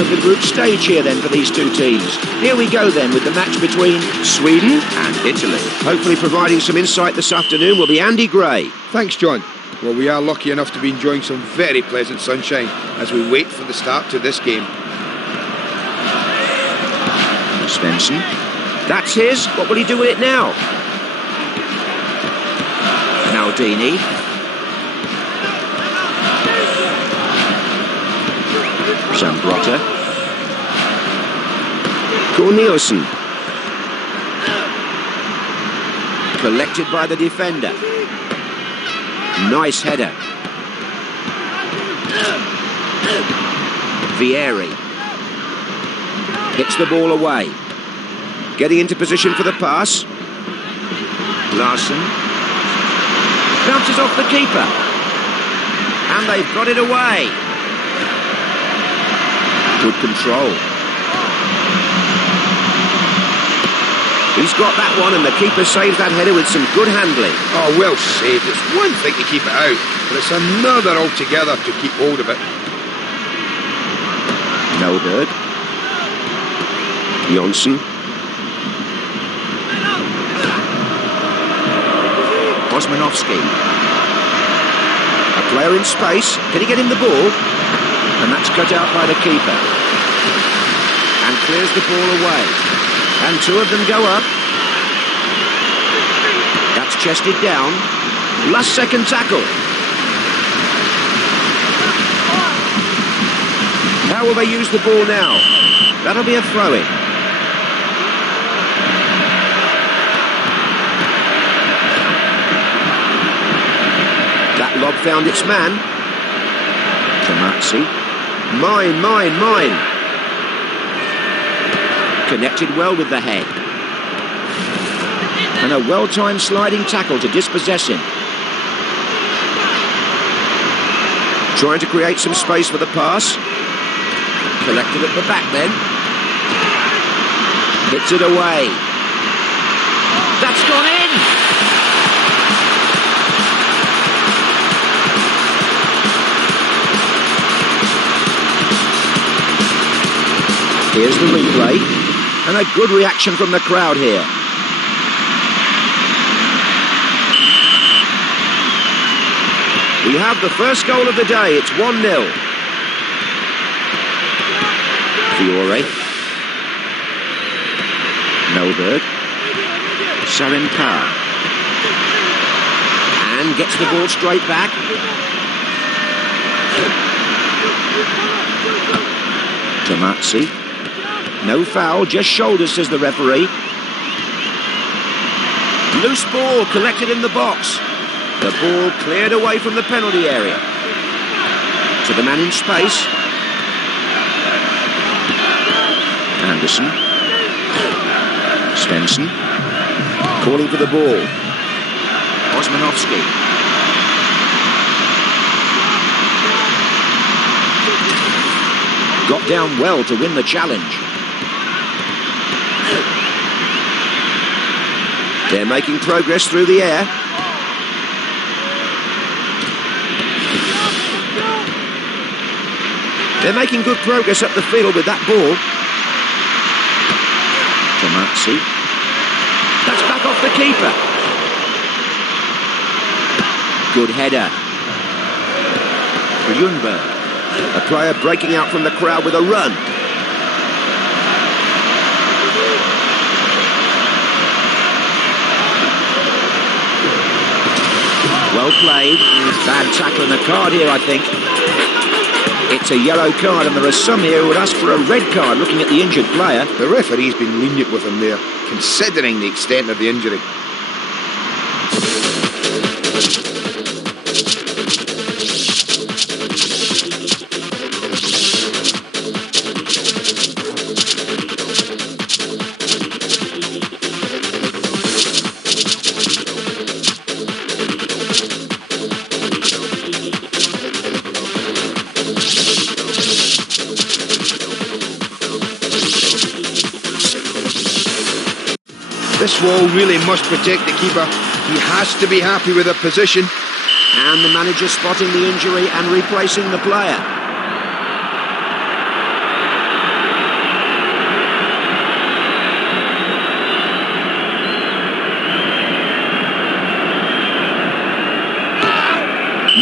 of the group stage here then for these two teams. Here we go then with the match between Sweden and Italy. Hopefully providing some insight this afternoon will be Andy Gray. Thanks, John. Well, we are lucky enough to be enjoying some very pleasant sunshine as we wait for the start to this game. Svensson. That's his. What will he do with it now? Maldini. Zambrotta. Cornelissen. Collected by the defender. Nice header. Vieri. Hits the ball away. Getting into position for the pass. Larson. Bounces off the keeper. And they've got it away. Good control. He's got that one and the keeper saves that header with some good handling. Oh, well saved. It's one thing to keep it out, but it's another altogether to keep hold of it. Melberg. Jonsson. Osmanovsky. A player in space. Can he get him the ball? And that's cut out by the keeper. And clears the ball away. And two of them go up. That's chested down. Last second tackle. How will they use the ball now? That'll be a throw-in. That lob found its man. Tomazzi. Mine, mine, mine. Connected well with the head. And a well-timed sliding tackle to dispossess him. Trying to create some space for the pass. Collected at the back then. Hits it away. That's gone in! Here's the replay. And a good reaction from the crowd here. We have the first goal of the day. It's 1-0. Fiore. Melberg. Sarimpar. And gets the ball straight back. Tomazzi. No foul, just shoulders, says the referee. Loose ball collected in the box. The ball cleared away from the penalty area. To the man in space. Anderson. Svensson. Calling for the ball. Osmanovsky. Got down well to win the challenge. They're making progress through the air. They're making good progress up the field with that ball. Tomazzi. That's back off the keeper. Good header. Ljungberg. A player breaking out from the crowd with a run. Well played. Bad tackle and a card here, I think. It's a yellow card, and there are some here who would ask for a red card looking at the injured player. The referee's been lenient with him there, considering the extent of the injury. This wall really must protect the keeper. He has to be happy with the position. And the manager spotting the injury and replacing the player.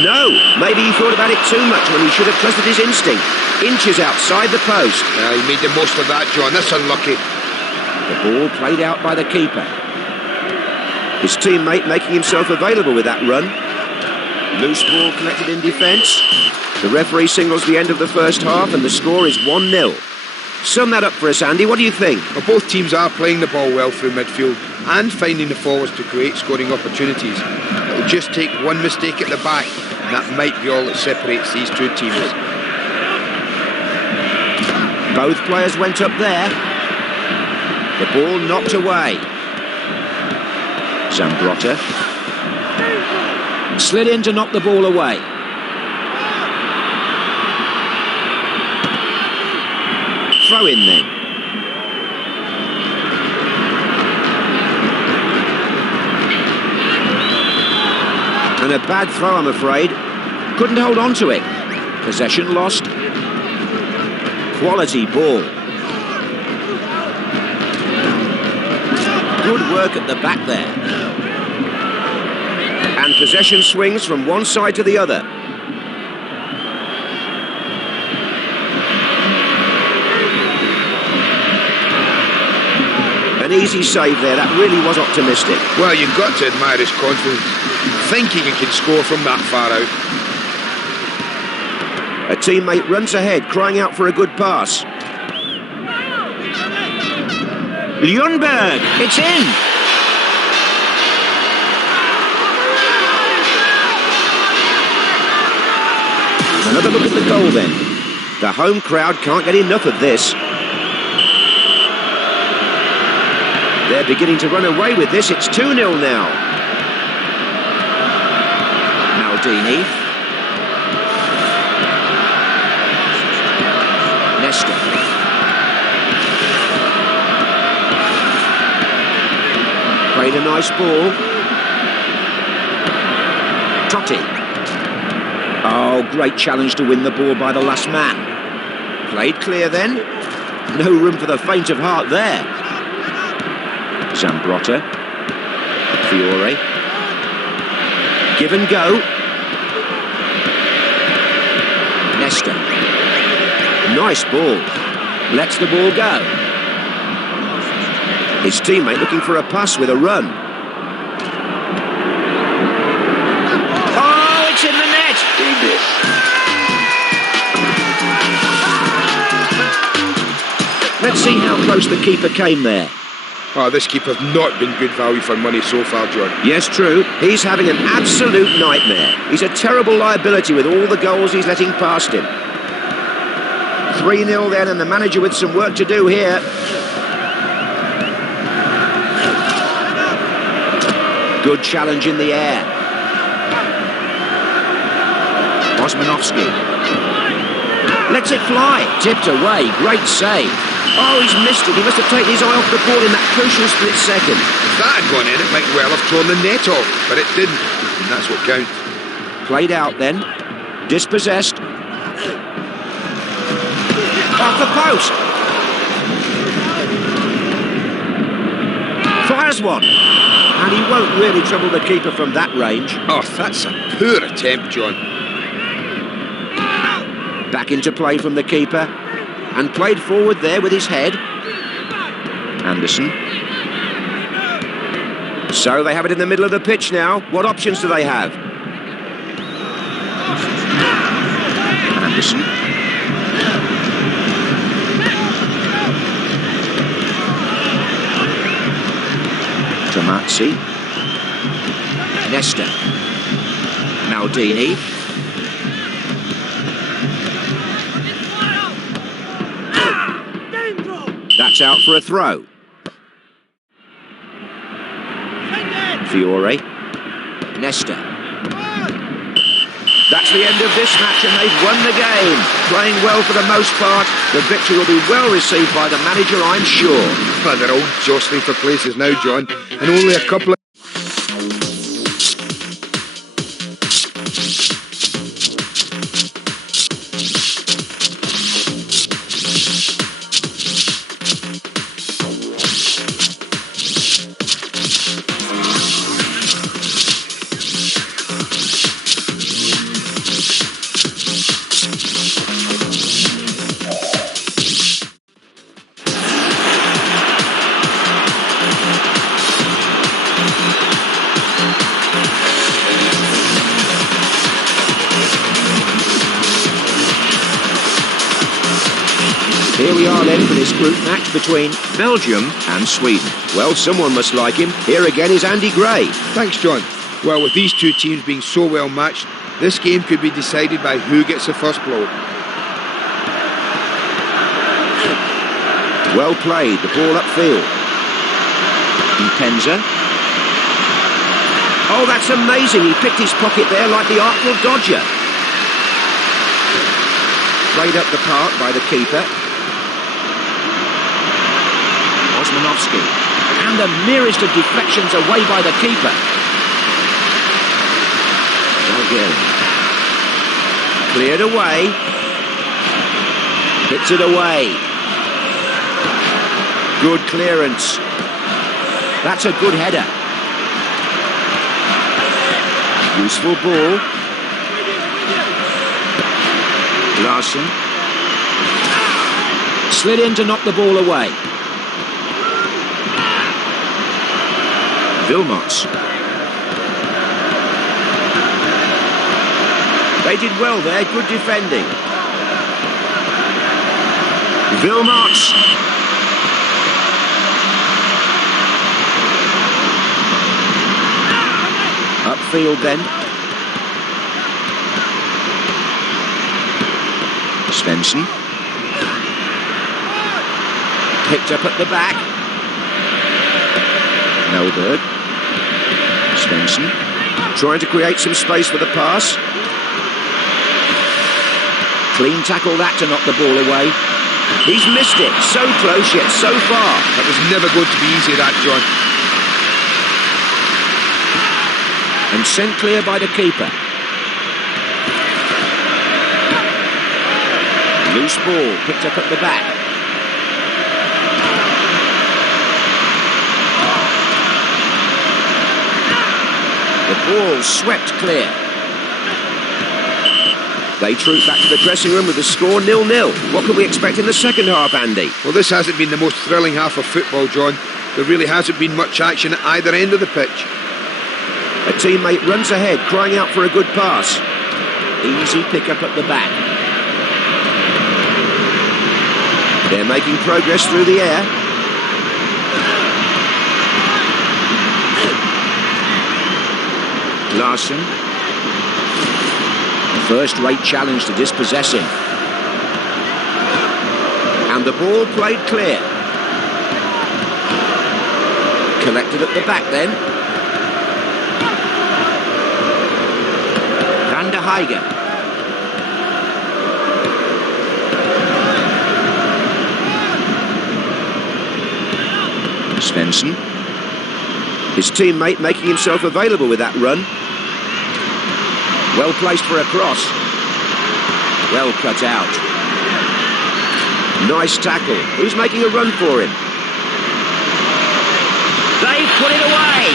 No, maybe he thought about it too much when he should have trusted his instinct. Inches outside the post. He made the most of that, John. That's unlucky. The ball played out by the keeper. His teammate making himself available with that run. Loose ball collected in defence. The referee signals the end of the first half and the score is 1-0. Sum that up for us, Andy. What do you think? Well, both teams are playing the ball well through midfield and finding the forwards to create scoring opportunities. It'll just take one mistake at the back, and that might be all that separates these two teams. Both players went up there. The ball knocked away. Zambrotta slid in to knock the ball away. Throw in then. And a bad throw, I'm afraid. Couldn't hold on to it. Possession lost. Quality ball. Good work at the back there. And possession swings from one side to the other. An easy save there. That really was optimistic. Well, you've got to admire his confidence. Thinking he can score from that far out. A teammate runs ahead, crying out for a good pass. Ljungberg, it's in! Another look at the goal then. The home crowd can't get enough of this. They're beginning to run away with this. It's 2-0 now. Maldini. Nesta. Played a nice ball. Totti. Oh, great challenge to win the ball by the last man. Played clear then. No room for the faint of heart there. Zambrotta. Fiore. Give and go. Nesta. Nice ball. Lets the ball go. His teammate looking for a pass with a run. Oh, it's in the net! Let's see how close the keeper came there. Oh, this keeper's not been good value for money so far, John. Yes, true. He's having an absolute nightmare. He's a terrible liability with all the goals he's letting past him. 3-0 then, and the manager with some work to do here. Good challenge in the air. Osmanovsky. Lets it fly. Tipped away. Great save. Oh, he's missed it. He must have taken his eye off the ball in that crucial split second. If that had gone in, it might well have torn the net off, but it didn't, and that's what counts. Played out then. Dispossessed. Off the post. Fires one. And he won't really trouble the keeper from that range. Oh, that's a poor attempt, John. Back into play from the keeper. And played forward there with his head. Anderson. So they have it in the middle of the pitch now. What options do they have? Anderson. Tomazzi. Nesta. Maldini. That's out for a throw. Fiore. Nesta. That's the end of this match and they've won the game. Playing well for the most part. The victory will be well received by the manager, I'm sure. Well, they're all jostling for places now, John, and only a couple of... Here we are then for this group match between Belgium and Sweden. Well, someone must like him. Here again is Andy Gray. Thanks, John. Well, with these two teams being so well matched, this game could be decided by who gets the first blow. Well played, the ball upfield. Penza. Oh, that's amazing. He picked his pocket there like the Artful Dodger. Played up the park by the keeper. Osmanovsky. And the merest of deflections away by the keeper. Again. Cleared away. Hits it away. Good clearance. That's a good header. Useful ball. Larson. Slid in to knock the ball away. Wilmots. They did well there, good defending. Wilmots. Upfield then. Svensson. Picked up at the back. Melberg. Svensson. Trying to create some space for the pass. Clean tackle that to knock the ball away. He's missed it. So close yet so far. That was never going to be easy, that, John. And sent clear by the keeper. Loose ball picked up at the back. The ball swept clear. They troop back to the dressing room with the score 0-0. What can we expect in the second half, Andy? Well, this hasn't been the most thrilling half of football, John. There really hasn't been much action at either end of the pitch. A teammate runs ahead, crying out for a good pass. Easy pick up at the back. They're making progress through the air. Larson. First-rate challenge to dispossess him. And the ball played clear. Collected at the back then. Van der Heijgen. Svensson. His teammate making himself available with that run. Well placed for a cross. Well cut out. Nice tackle. Who's making a run for him? They put it away.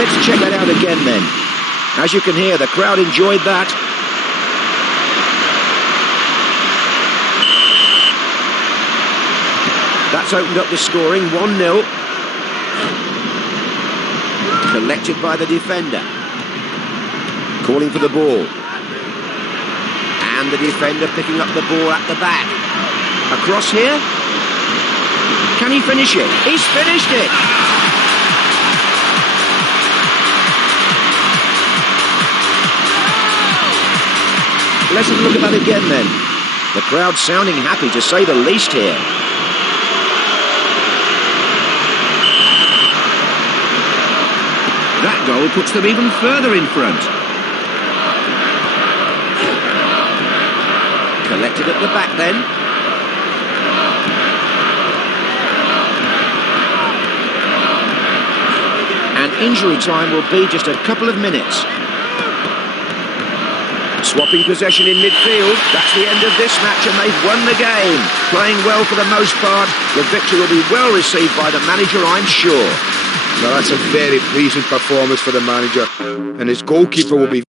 Let's check that out again then. As you can hear, the crowd enjoyed that. That's opened up the scoring, 1-0. Collected by the defender. Calling for the ball. And the defender picking up the ball at the back. Across here. Can he finish it? He's finished it! Let's have a look at that again then. The crowd sounding happy to say the least here. That goal puts them even further in front. Collected at the back then. And injury time will be just a couple of minutes. Swapping possession in midfield. That's the end of this match and they've won the game. Playing well for the most part. The victory will be well received by the manager, I'm sure. Well, that's a very pleasing performance for the manager. And his goalkeeper will be...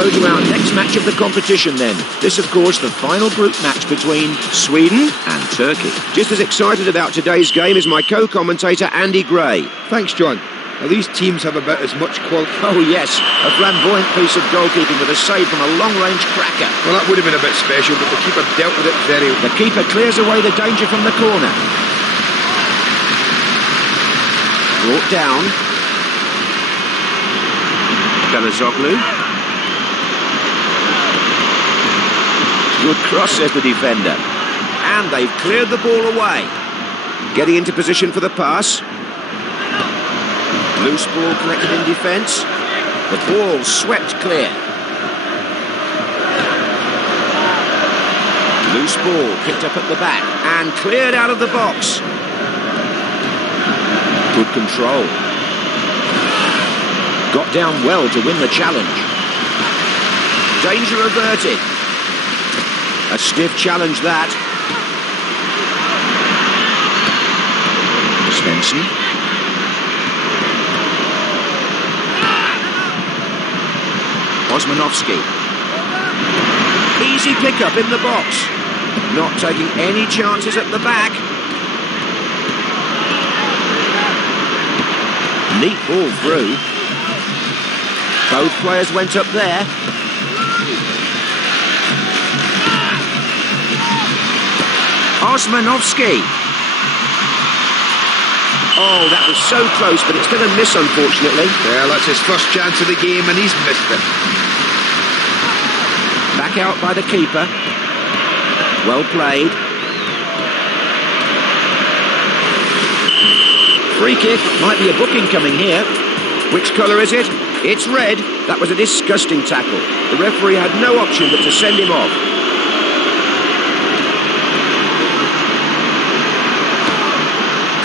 So to our next match of the competition then. This, of course, the final group match between Sweden and Turkey. Just as excited about today's game is my co-commentator Andy Gray. Thanks, John. Now, these teams have about as much quality. Oh yes, a flamboyant piece of goalkeeping with a save from a long-range cracker. Well, that would have been a bit special, but the keeper dealt with it very well. The keeper clears away the danger from the corner. Brought down. Belgium. Good cross, says the defender. And they've cleared the ball away. Getting into position for the pass. Loose ball collected in defence. The ball swept clear. Loose ball picked up at the back and cleared out of the box. Good control. Got down well to win the challenge. Danger averted. A stiff challenge that. Svensson. Osmanovsky. Easy pickup in the box. Not taking any chances at the back. Neat ball through. Both players went up there. Osmanovsky. Oh, that was so close, but it's still a miss, unfortunately. Well, that's his first chance of the game, and he's missed it. Back out by the keeper. Well played. Free kick. Might be a booking coming here. Which colour is it? It's red. That was a disgusting tackle. The referee had no option but to send him off.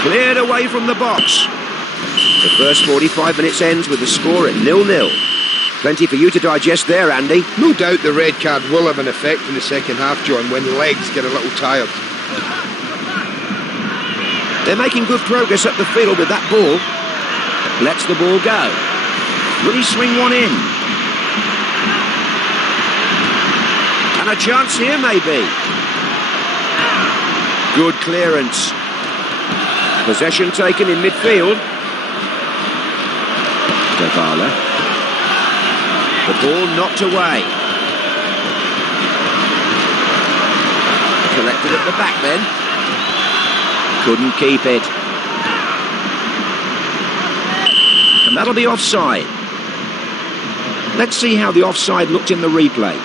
Cleared away from the box. The first 45 minutes ends with the score at 0-0. Plenty for you to digest there, Andy. No doubt the red card will have an effect in the second half, John, when legs get a little tired. They're making good progress up the field with that ball. Lets the ball go. Will he swing one in? And a chance here, maybe. Good clearance. Possession taken in midfield. Davala. The ball knocked away. Collected at the back then. Couldn't keep it. And that'll be offside. Let's see how the offside looked in the replay.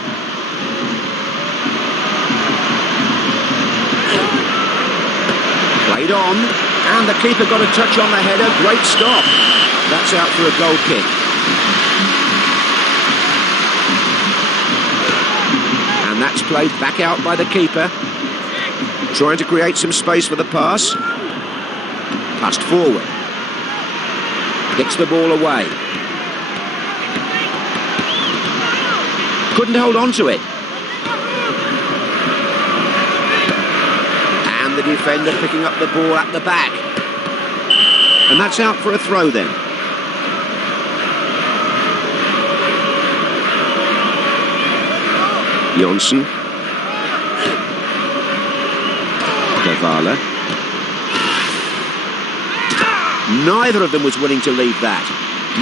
Played on, and the keeper got a touch on the header. Great stop. That's out for a goal kick. And that's played back out by the keeper. Trying to create some space for the pass. Passed forward. Hits the ball away. Couldn't hold on to it. And the defender picking up the ball at the back. And that's out for a throw then. Jonsson. Davala. Neither of them was willing to leave that.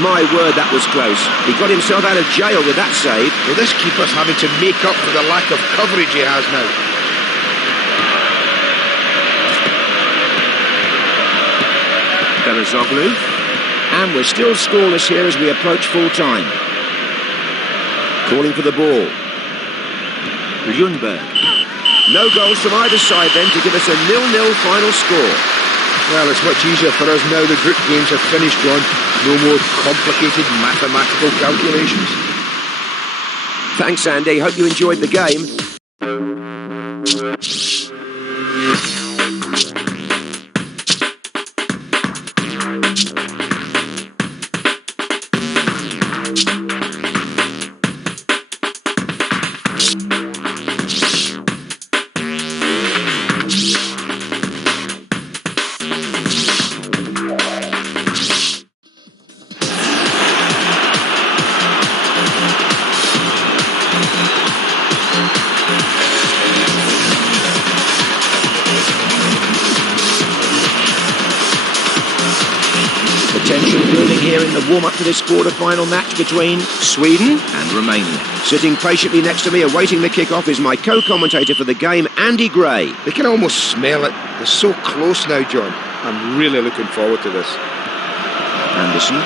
My word, that was close. He got himself out of jail with that save. Well, this keeper's having to make up for the lack of coverage he has now. Belgium. And we're still scoreless here as we approach full time. Calling for the ball. Ljungberg. No goals from either side then to give us a 0-0 final score. Well, it's much easier for us now the group games are finished, John. No more complicated mathematical calculations. Thanks, Andy. Hope you enjoyed the game. Tension building here in the warm-up to this quarter-final match between Sweden and Romania. Sitting patiently next to me, awaiting the kick-off, is my co-commentator for the game, Andy Gray. They can almost smell it. They're so close now, John. I'm really looking forward to this. Anderson.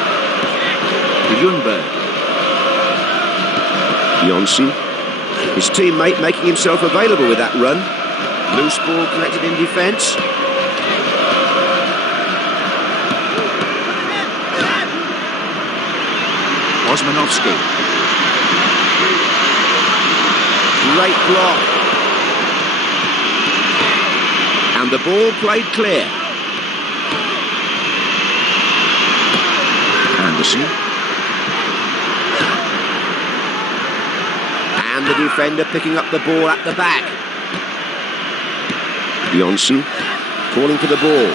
Ljungberg. Jonsson. His teammate making himself available with that run. Loose ball collected in defence. Osmanovsky. Great block. And the ball played clear. Anderson. And the defender picking up the ball at the back. Jonsson calling for the ball.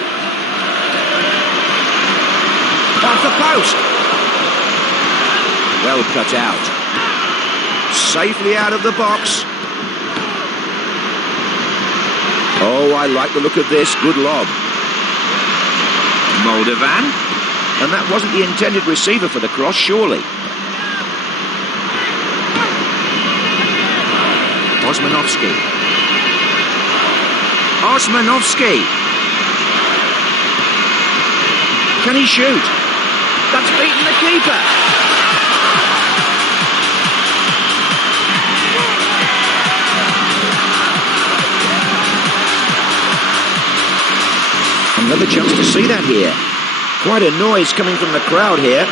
Off the post. Well cut out. Safely out of the box. Oh, I like the look of this. Good lob. Moldovan. And that wasn't the intended receiver for the cross, surely. Osmanovsky. Osmanovsky. Can he shoot? That's beaten the keeper. Another chance to see that here. Quite a noise coming from the crowd here.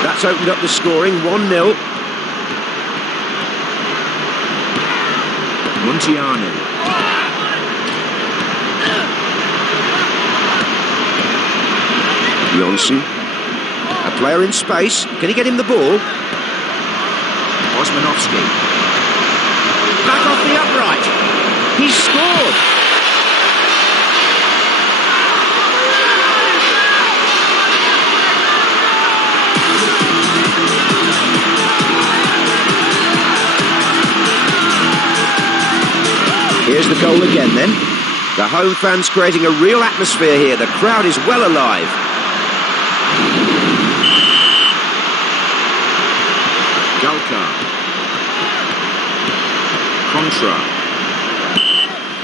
That's opened up the scoring, 1-0. Muntianu. Jonsson. A player in space. Can he get him the ball? Osmanovsky. Back off the upright. He's scored. Here's the goal again then. The home fans creating a real atmosphere here. The crowd is well alive. Galka. Contra.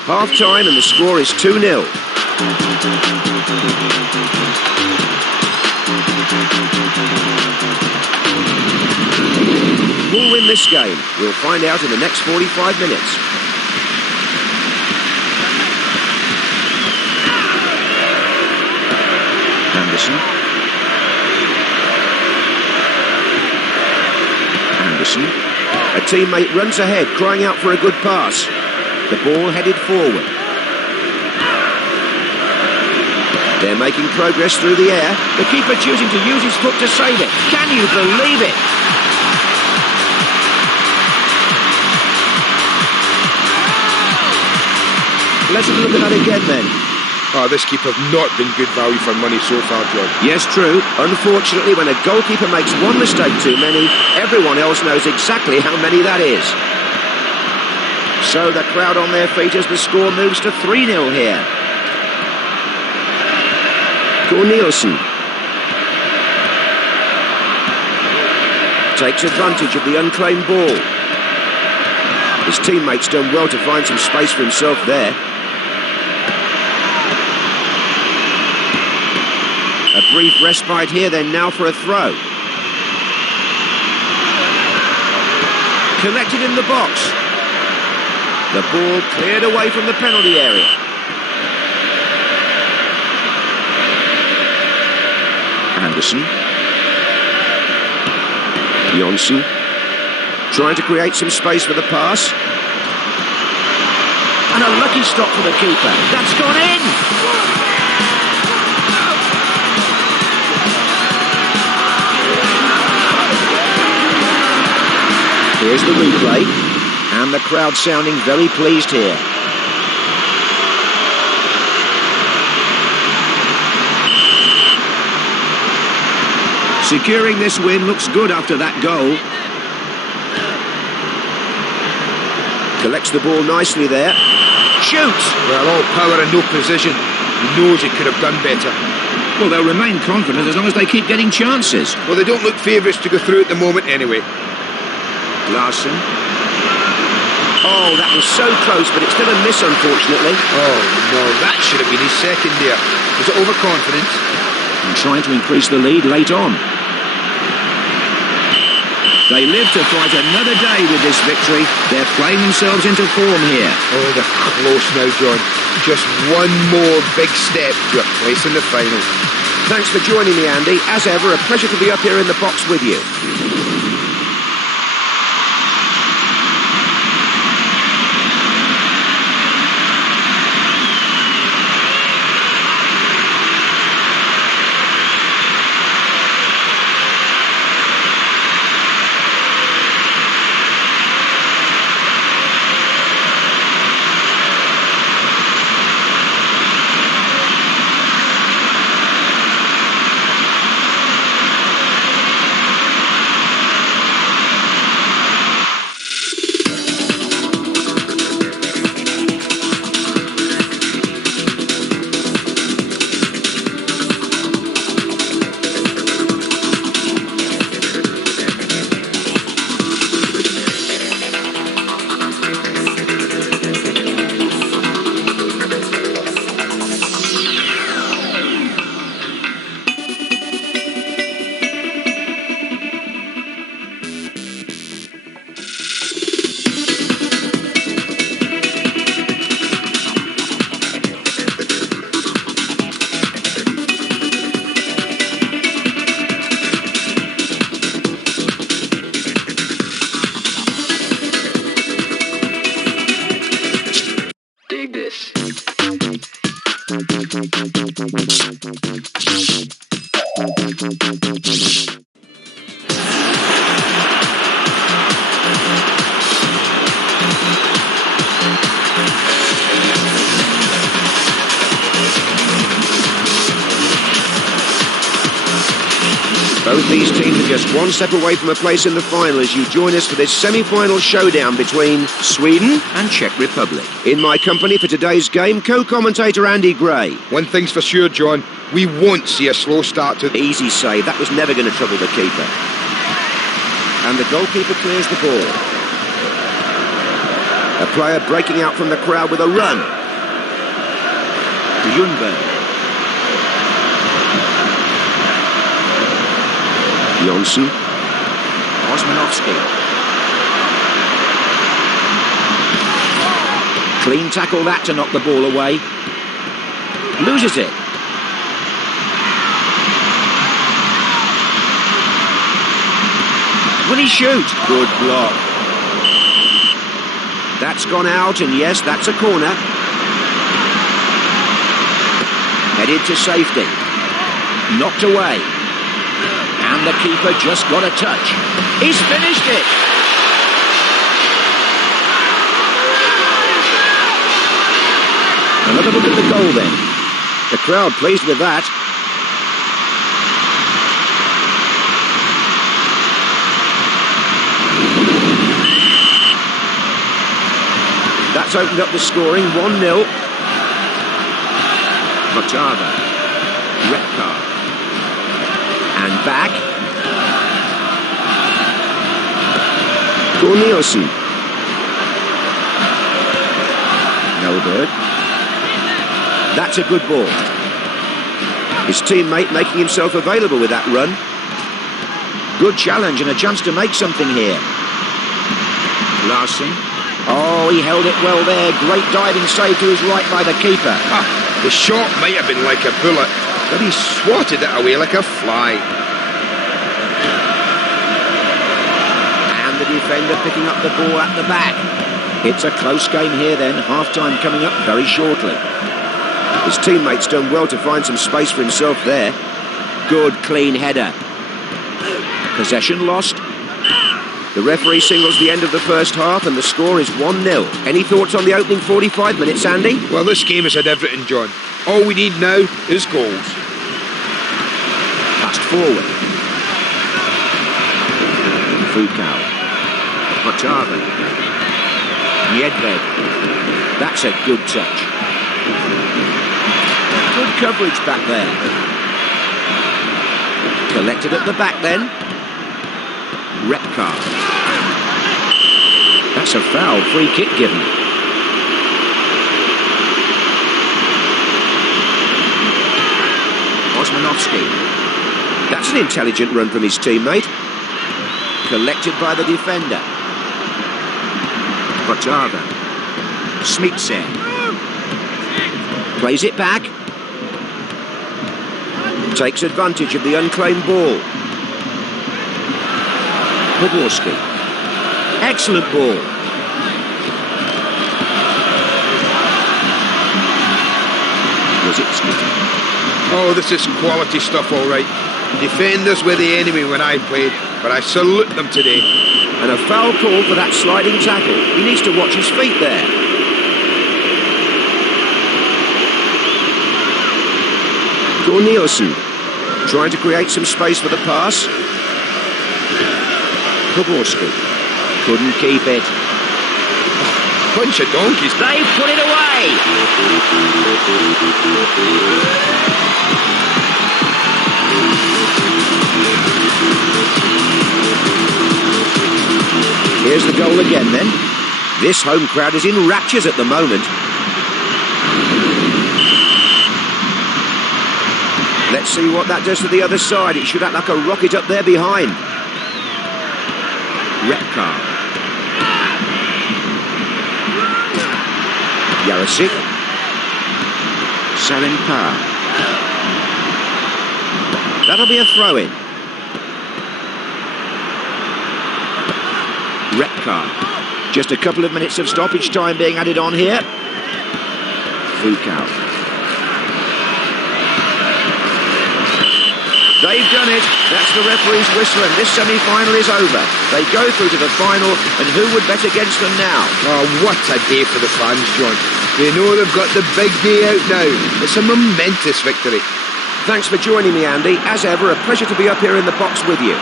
Half-time and the score is 2-0. Who'll win this game? We'll find out in the next 45 minutes. Anderson. Anderson. A teammate runs ahead, crying out for a good pass. The ball headed forward. They're making progress through the air. The keeper choosing to use his foot to save it. Can you believe it? Let's have a look at that again then. Oh, this keeper's not been good value for money so far, John. Yes, true. Unfortunately, when a goalkeeper makes one mistake too many, everyone else knows exactly how many that is. So the crowd on their feet as the score moves to 3-0 here. Cornelissen takes advantage of the unclaimed ball. His teammate's done well to find some space for himself there. A brief respite here, then now for a throw. Collected in the box. The ball cleared away from the penalty area. Anderson. Jonsson. Trying to create some space for the pass. And a lucky stop for the keeper. That's gone in! Here's the replay, and the crowd sounding very pleased here. Securing this win looks good after that goal. Collects the ball nicely there. Shoots! Well, all power and no precision. He knows he could have done better. Well, they'll remain confident as long as they keep getting chances. Well, they don't look favourites to go through at the moment anyway. Larson. Oh, that was so close, but it's still a miss, unfortunately. Oh, no, that should have been his second there. Was it overconfidence? And trying to increase the lead late on. They live to fight another day with this victory. They're playing themselves into form here. Oh, they're close now, John. Just one more big step to a place in the final. Thanks for joining me, Andy. As ever, a pleasure to be up here in the box with you. Both these teams are just one step away from a place in the final as you join us for this semi-final showdown between Sweden and Czech Republic. In my company for today's game, co-commentator Andy Gray. One thing's for sure, John. We won't see a slow start to... Easy save. That was never going to trouble the keeper. And the goalkeeper clears the ball. A player breaking out from the crowd with a run. Ljungberg. Jonsson. Osmanovsky. Clean tackle that to knock the ball away. Loses it. Will he shoot? Good block. That's gone out, and yes, that's a corner. Headed to safety. Knocked away. And the keeper just got a touch. He's finished it! Another look at the goal then. The crowd pleased with that. That's opened up the scoring, 1-0. Votava. Repkar. And back. Corneliusson. Melberg. That's a good ball. His teammate making himself available with that run. Good challenge and a chance to make something here. Larson. Oh, he held it well there. Great diving save to his right by the keeper. The shot might have been like a bullet, but he swatted it away like a fly. And the defender picking up the ball at the back. It's a close game here then. Half-time coming up very shortly. His teammate's done well to find some space for himself there. Good, clean header. Possession lost. The referee signals the end of the first half and the score is 1-0. Any thoughts on the opening 45 minutes, Andy? Well, this game has had everything, John. All we need now is goals. Passed forward. Fukau. Votava. Niedved. That's a good touch. Good coverage back there. Collected at the back then. Red card. That's a foul, free kick given. Osmanovsky. That's an intelligent run from his teammate. Collected by the defender. Potava. Smitsen. Plays it back. Takes advantage of the unclaimed ball. Poborski. Excellent ball. Oh, this is quality stuff, all right. Defenders were the enemy when I played, but I salute them today. And a foul call for that sliding tackle. He needs to watch his feet there. Cornelissen trying to create some space for the pass. Poborski couldn't keep it. Bunch of donkeys. They've put it away. Here's the goal again then. This home crowd is in raptures at the moment. Let's see what that does to the other side. It should act like a rocket up there behind. Repkar. Yarosik. Sarenpar. That'll be a throw-in. Repkar. Just a couple of minutes of stoppage time being added on here. Foucault. They've done it. That's the referee's whistle, and this semi-final is over. They go through to the final, and who would bet against them now? Oh, what a day for the fans, John. They know they've got the big day out now. It's a momentous victory. Thanks for joining me, Andy. As ever, a pleasure to be up here in the box with you.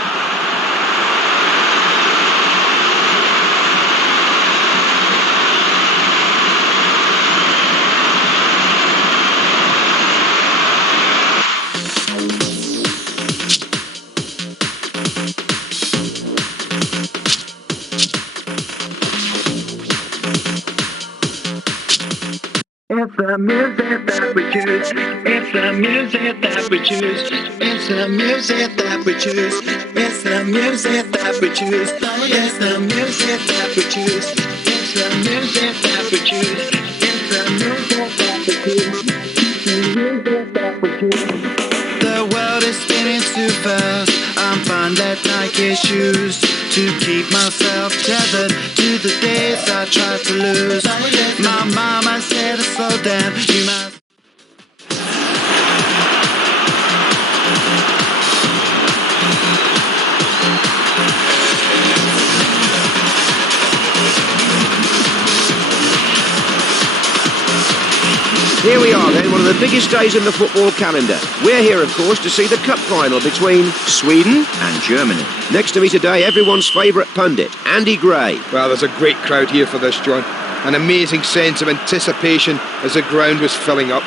It's the music that we choose. It's the music that we choose. It's the music that we choose. It's the music that we choose. It's the music that we choose. It's the music that we choose. It's the music that we choose. The music that we choose. The world is spinning too fast. I'm fine, let Nike shoes to keep myself tethered to the days I tried to lose. My mama said to slow down, you must. Here we are then, one of the biggest days in the football calendar. We're here, of course, to see the cup final between Sweden and Germany. Next to me today, everyone's favourite pundit, Andy Gray. Well, there's a great crowd here for this, John. An amazing sense of anticipation as the ground was filling up.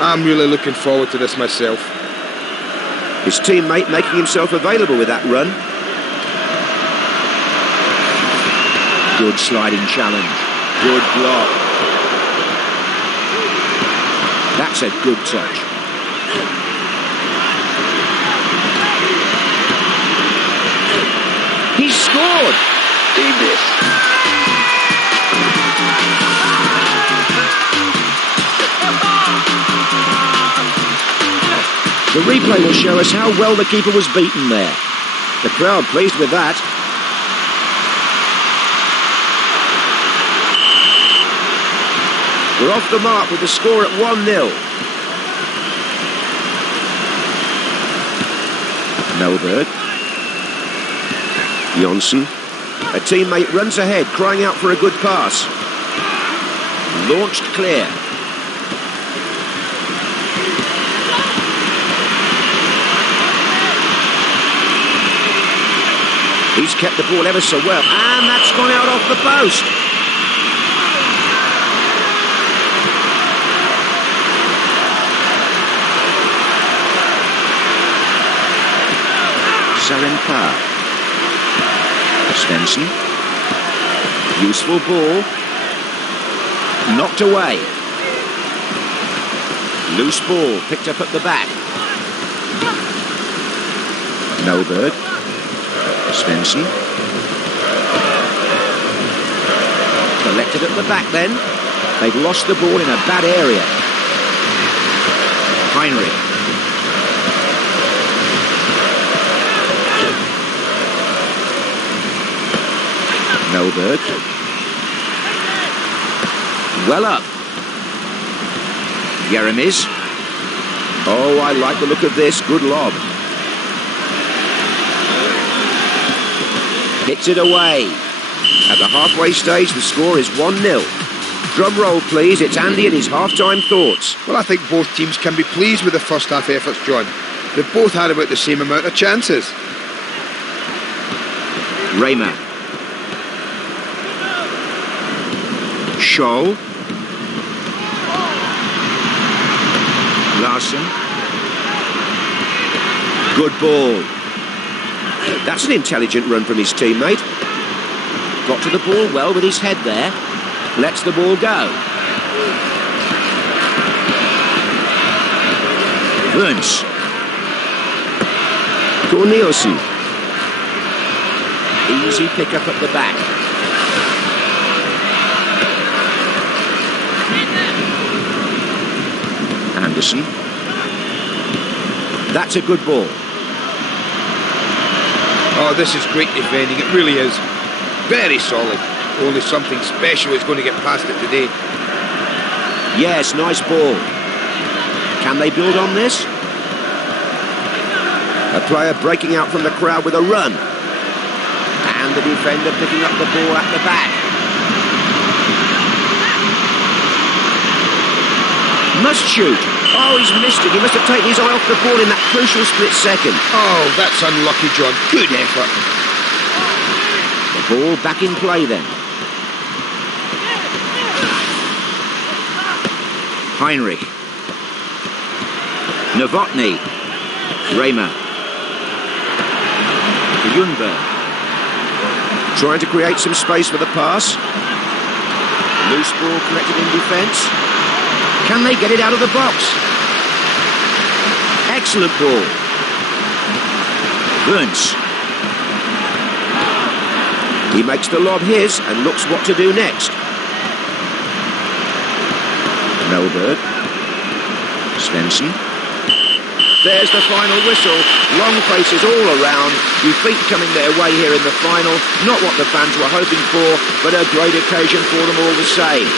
I'm really looking forward to this myself. His teammate making himself available with that run. Good sliding challenge. Good block. That's a good touch. He scored! Genius! The replay will show us how well the keeper was beaten there. The crowd pleased with that. We're off the mark with the score at 1-0. Melberg. Jonsson. A teammate runs ahead, crying out for a good pass. Launched clear. He's kept the ball ever so well, and that's gone out off the post. Sarenpa. Svensson. Useful ball. Knocked away. Loose ball picked up at the back. Melberg. Svensson. Collected at the back then. They've lost the ball in a bad area. Henry. Melberg. Well up. Jeremies. Oh, I like the look of this. Good lob. Hits it away. At the halfway stage, the score is 1-0. Drum roll, please. It's Andy and his half-time thoughts. Well, I think both teams can be pleased with the first half efforts, John. They've both had about the same amount of chances. Raymer. Scholl. Larson. Good ball. That's an intelligent run from his teammate. Got to the ball well with his head there. Lets the ball go. Burns. Cornelissen. Easy pick up at the back. Anderson. That's a good ball. Oh, this is great defending, it really is. Very solid. Only something special is going to get past it today. Yes, nice ball. Can they build on this? A player breaking out from the crowd with a run. And the defender picking up the ball at the back. Must shoot. Oh, he's missed it. He must have taken his eye off the ball in that crucial split second. Oh, that's unlucky, John. Good effort. The ball back in play then. Heinrich. Novotny. Raymer. Ljungberg. Trying to create some space for the pass. Loose ball collected in defence. Can they get it out of the box? Excellent ball. Burns. He makes the lob his and looks what to do next. Melberg. Svensson. There's the final whistle. Long faces all around. Defeat coming their way here in the final. Not what the fans were hoping for, but a great occasion for them all the same.